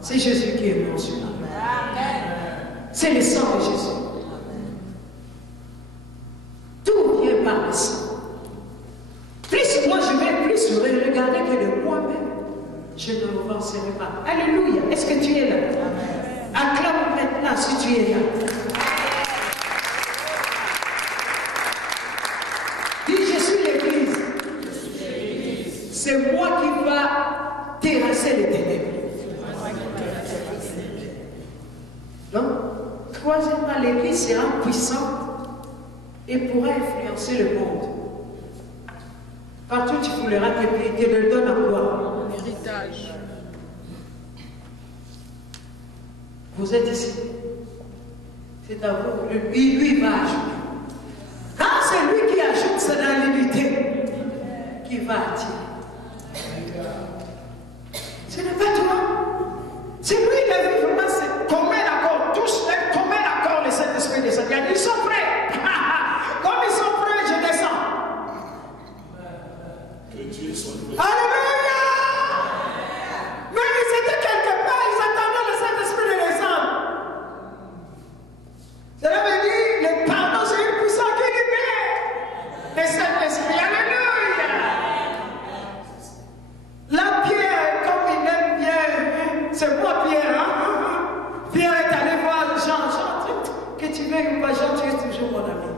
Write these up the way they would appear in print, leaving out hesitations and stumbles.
C'est Jésus qui est mort sur la croix. C'est le sang de Jésus. Tout vient par le sang. Plus moi je vais plus regarder que de moi-même, je ne m'avancerai pas. Alléluia. Est-ce que tu es là? Acclame maintenant si tu es là. Dis, je suis l'Église. C'est moi qui va terrasser les ténèbres. Donc, troisièmement, l'Église sera puissante et pourra influencer le monde. Partout où tu fouleras tes pieds, Dieu le donne à quoi? Héritage. Vous êtes ici. C'est à vous. Lui va ajouter. Quand c'est lui qui ajoute, c'est dans l'unité qui va attirer. Ce n'est pas toi. C'est lui qui a vu vraiment. Combien d'accord? Tous, combien d'accord le Saint-Esprit descend? Ils sont prêts. Comme ils sont prêts, je descends. Alléluia! Mais ils étaient quelque part, ils attendaient le Saint-Esprit de descendre. Cela veut dire, le pardon, c'est une puissance qui libère. Le Saint-Esprit, alléluia! La Pierre, comme il aime bien, c'est moi Pierre, hein? Pierre est allé voir Jean, que tu veux ou pas, Jean, tu es toujours mon ami.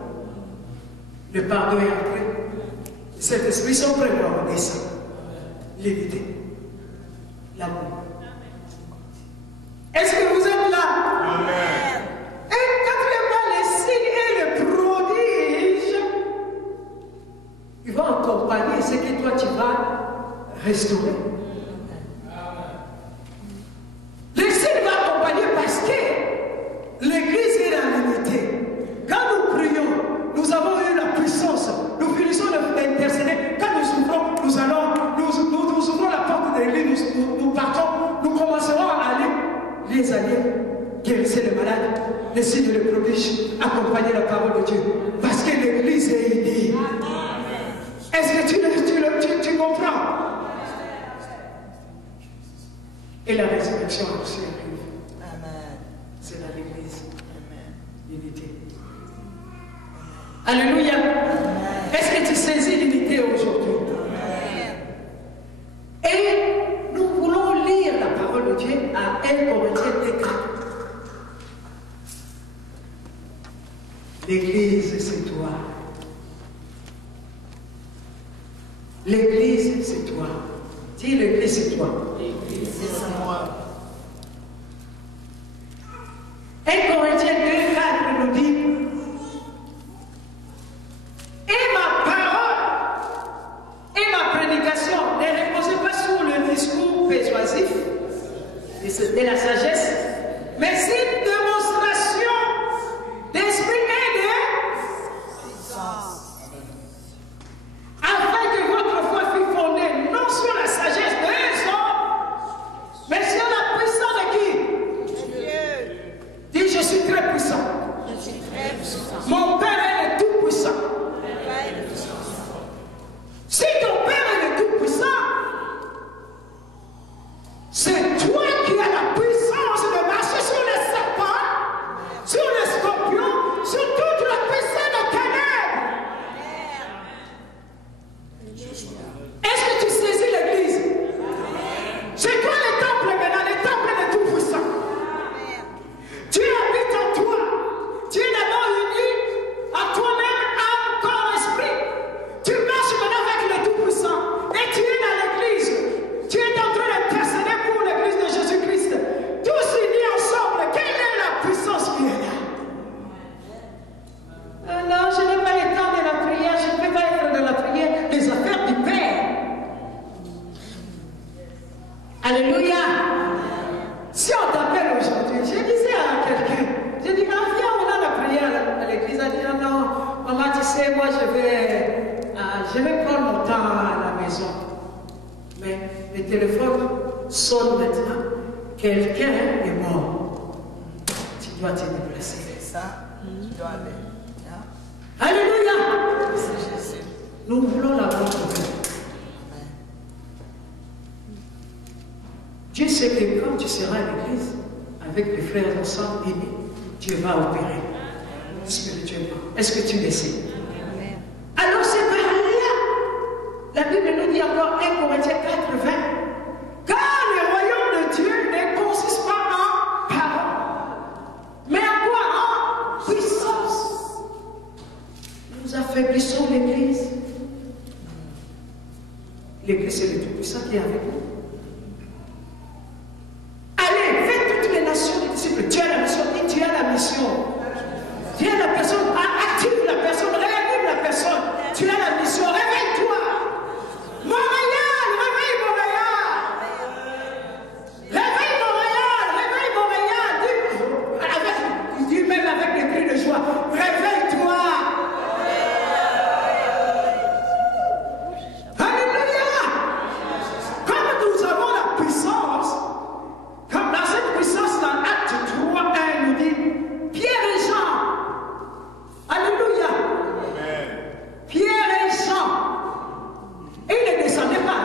Le pardon est entré. Cet esprit sont prêts à descendre. L'unité. L'amour. Est-ce que vous êtes là? Amen. Et quatrièmement, les signes et les prodiges, ils vont accompagner ce que toi tu vas restaurer. Les signes vont accompagner parce que l'Église est dans l'unité. Quand nous prions, nous avons eu la puissance. Nous finissons d'intercéder. Quand nous ouvrons, nous ouvrons la porte de l'église, nous partons, nous commencerons à aller les alliés, guérir les malades, les signes et les prodiges, accompagner la parole de Dieu. Parce que l'église est unie. Est-ce que tu comprends? Et la résurrection aussi arrive. C'est dans l'église. L'unité. Alléluia. Est-ce que tu saisis l'unité aujourd'hui? Et nous voulons lire la parole de Dieu à 1 Corinthiens 2:4. L'église, c'est toi. L'église, c'est toi. Dis, l'église, c'est toi. L'église, c'est moi. 1 Corinthiens 2:4 nous dit: et ma parole et ma prédication ne reposent pas sur le discours persuasif de la sagesse, mais une démonstration d'esprit et de puissance. Afin que votre foi fût fondée non sur la sagesse des hommes, mais sur la puissance de qui? Dieu. Dis, je suis très puissant. Je suis très puissant. Mon Père est le tout puissant. Si ton Père est le tout-puissant, c'est toi qui as la puissance de marcher sur les serpents, sur les scorpions, sur toute la puissance des ténèbres. Est-ce que tu saisis l'église? C'est toi le temple maintenant, le temple est tout-puissant. Dieu habite en toi. Tu es d'abord uni à toi-même, âme, corps, esprit. Tu marches maintenant avec le Tout-Puissant et tu es dans l'église. Tu es en train d'intercéder pour l'église de Jésus-Christ. Tous unis ensemble, quelle est la puissance qui est là? Non, je n'ai pas le temps de la prière, je ne peux pas être dans la prière des affaires du Père. Alléluia. Si on t'appelle aujourd'hui, je disais à quelqu'un, je dis, ah, viens, on a la prière à l'église. Elle dit, non, maman, tu sais, moi je vais prendre mon temps à la maison. Mais le téléphone sonne maintenant. Quelqu'un est mort. Tu dois te déplacer. C'est ça. Tu dois aller. Alléluia. C'est Jésus. Nous voulons la rencontrer. Dieu sait que quand tu seras à l'église, avec les frères ensemble, Dieu va opérer spirituellement. Est-ce que tu le sais? Alors c'est par là. La Bible nous dit encore 1 Corinthiens 4, 20. Car le royaume de Dieu ne consiste pas en parole, mais en quoi? En puissance. Nous affaiblissons l'église. L'église, c'est le Tout-Puissant qui est avec nous. Allez, faites toutes les nations des disciples. Tu as la mission et tu as la mission. Tu as la personne, active la personne, réanime la personne. Tu as la mission, réveille-toi. Montréal, réveille Montréal. Réveille Montréal, réveille Montréal. Dis même avec des cris de joie, réveille-toi. Alléluia. Comme nous avons la puissance, comme dans cette puissance dans Acte 3, 1 nous dit, Pierre et Jean, alléluia, Pierre et Jean, ils ne descendaient pas,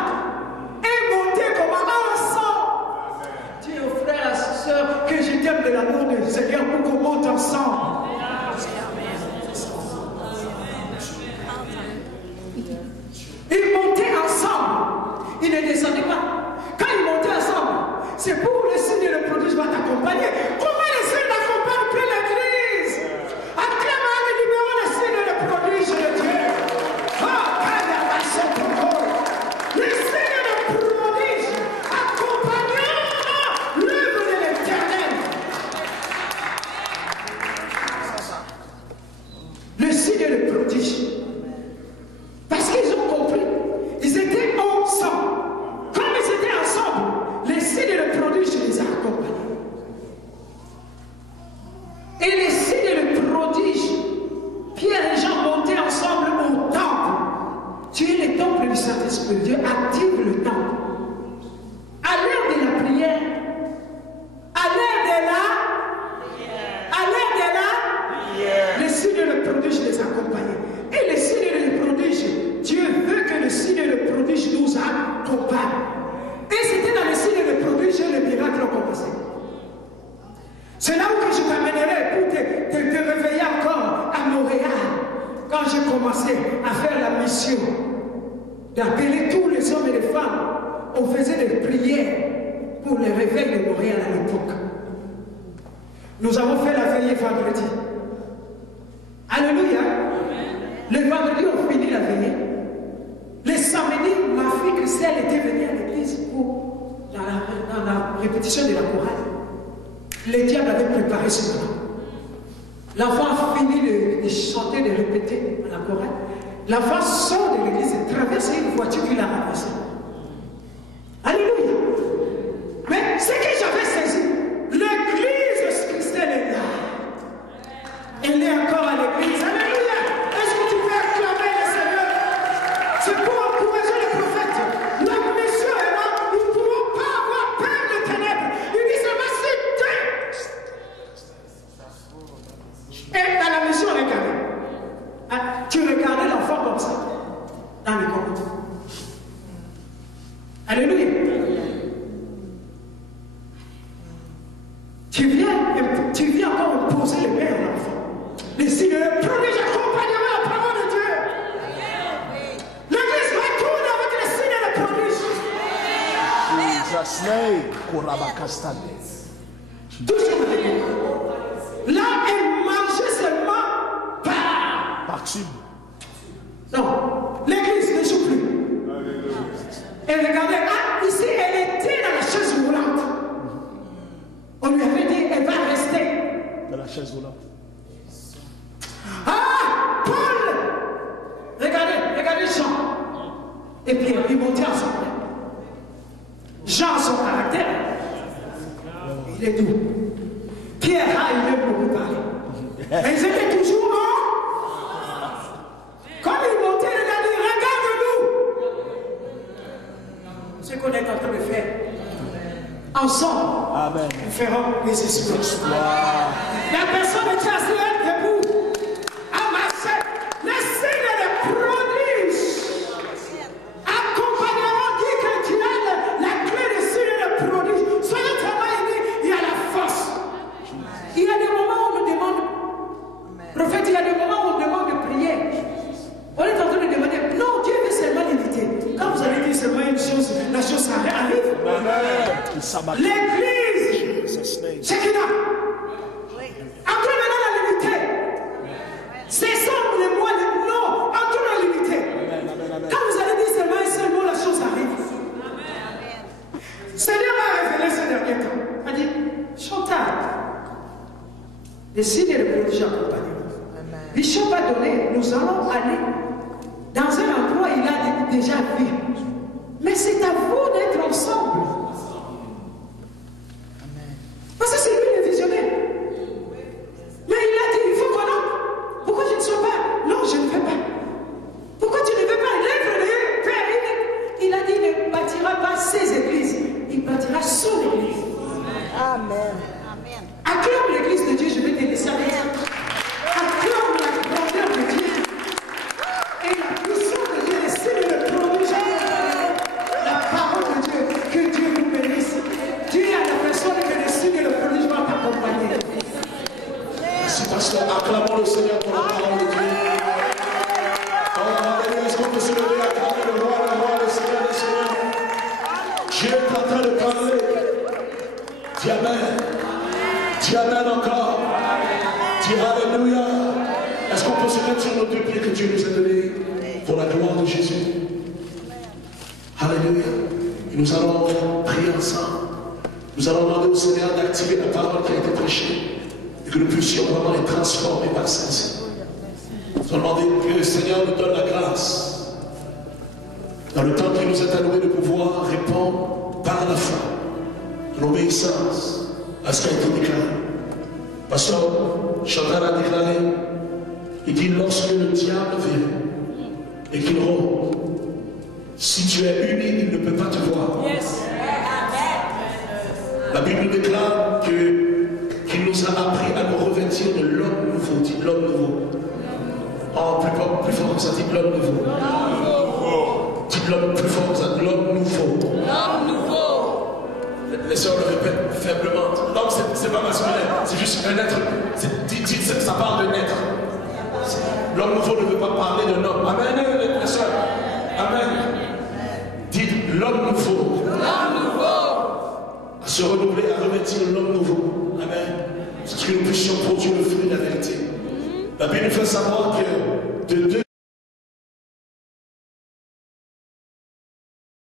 et montaient comment ensemble. Dis aux frères et sœurs que je t'aime de l'amour du Seigneur pour qu'on monte ensemble. Ils montaient ensemble, ils ne descendaient pas. Quand ils montaient ensemble, c'est pour le signe et le prodige va t'accompagner. Comment le signe n'accompagne plus l'église? Actuellement, le numéro le signe et le prodige de Dieu. Oh, quand il y a pas son contrôle. Le signe et le prodige accompagnant l'œuvre de l'Éternel. Le signe et le prodige. Parce qu'ils ont compris. Ils étaient ensemble. Comme ils étaient ensemble, les signes et le prodige les a accompagnés. Et les signes et le prodige, Pierre et Jean montaient ensemble au temple. Tu es le temple du Saint-Esprit. Dieu active le temple. À l'heure de la prière, les signes et le prodige les accompagnaient. Et les signes et le prodige, Dieu veut que le signe et le prodige nous accompagnent. Et c'était dans les signes et le prodige que les miracles ont commencé. C'est là où je t'amènerai pour te réveiller encore à Montréal. Quand j'ai commencé à faire la mission d'appeler tous les hommes et les femmes, on faisait des prières pour le réveil de Montréal à l'époque. Nous avons fait la veillée vendredi. Alléluia. Le vendredi, on finit la veillée. Le samedi, ma fille Christelle était venue à l'église pour dans la répétition de la chorale. Le diable avait préparé ce moment. L'enfant a fini de chanter, de répéter à la chorale. L'enfant sort de l'église et traverse une voiture qui l'a ramassé. Alléluia. Mais ce que j'avais saisi, l'église Christelle est là. Elle est encore à l'église. Alléluia. Est-ce que tu peux acclamer le Seigneur? C'est pour encourager les prophètes. La mission est là. Nous ne pouvons pas avoir peur des ténèbres. Il dit seulement c'est Dieu. Et dans la mission, regardez. Tu regardais l'enfant comme ça. Dans le compte. Alléluia. Tu viens encore poser les mains à l'enfant. Les signes de prodige accompagneront la parole de Dieu. L'église retourne avec les signes de prodige. Tout ce que là, elle mangeait seulement par tube. Non, l'église ne joue plus. Et regardez, ici, elle était dans la chaise roulante. On lui avait dit, elle va rester. Dans la chaise roulante. Ah, Paul! Regardez Jean. Et Pierre, ils montaient ensemble. Jean, son caractère, il est doux. Pierre, il aime beaucoup parler. Mais ils étaient toujours en. Comme ils montaient, il a dit, regarde-nous. Ce qu'on est en train de faire. Ensemble, Amen. nous ferons les espoirs. La personne est assise debout, à marcher. Les signes et les prodiges accompagneront, dit que tu as la clé des signes et des prodiges. L'église, c'est qu'il a. Après maintenant la limité. C'est ça le moi, non, entre la limité. Quand vous allez dire seulement un seul mot, la chose arrive. Seigneur m'a révélé ces derniers temps. Il m'a dit, Chantal, les signes et les prodiges accompagnent. Bishop a donné, nous allons aller dans un endroit il a déjà vu. Mais c'est à vous d'être ensemble. Parce que c'est lui le visionnaire. Mais il a dit, il faut qu'on entre. Pourquoi je ne sois pas? Non, je ne vais pas. Pourquoi tu ne veux pas? L'œuvre de Père, il a dit, il ne bâtira pas ses églises. Il bâtira son église. Amen. Acclame l'église de Dieu, je vais te laisser avec ça. Acclame la grandeur de Dieu. Et la puissance de Dieu, les signes de prodiges. La parole de Dieu, que Dieu vous bénisse. Dieu a la personne que les signes et le prodige vont t'accompagner. Merci, pasteur. Acclamons le Seigneur pour la parole de Dieu. Oh, alléluia. Est-ce qu'on peut se lever, acclamer le roi, le Seigneur, le Seigneur. Dieu est en train de parler. Dis Amen. Dis Amen encore. Dis Alléluia. Est-ce qu'on peut se mettre sur nos deux pieds que Dieu nous a donnés pour la gloire de Jésus? Alléluia. Et nous allons prier ensemble. Nous allons demander au Seigneur d'activer la parole qui a été prêchée et que nous puissions vraiment être transformés par celle-ci. Nous allons demander que le Seigneur nous donne la grâce, dans le temps qu'il nous est alloué, de pouvoir répondre par la foi, en obéissance à ce qui a été déclaré. Pasteur Chantal a déclaré, il dit, lorsque le diable vient et qu'il rôde, si tu es uni, il ne peut pas te voir. Yes. La Bible déclare qu'il nous a appris à nous revêtir de l'homme nouveau. Dit l'homme nouveau. Oh, plus fort comme ça, dit l'homme nouveau. Dit l'homme plus fort comme ça, l'homme nouveau. L'homme nouveau. Les sœurs le répètent faiblement. L'homme, c'est pas masculin, c'est juste un être. Ça parle d'un être. L'homme nouveau ne veut pas parler d'un homme. Amen, les sœurs. Amen. Dites l'homme nouveau. L'homme nouveau. À se renouveler, à revêtir l'homme nouveau. Amen. C'est ce que nous puissions produire le fruit de la vérité. La Bible nous fait savoir que de deux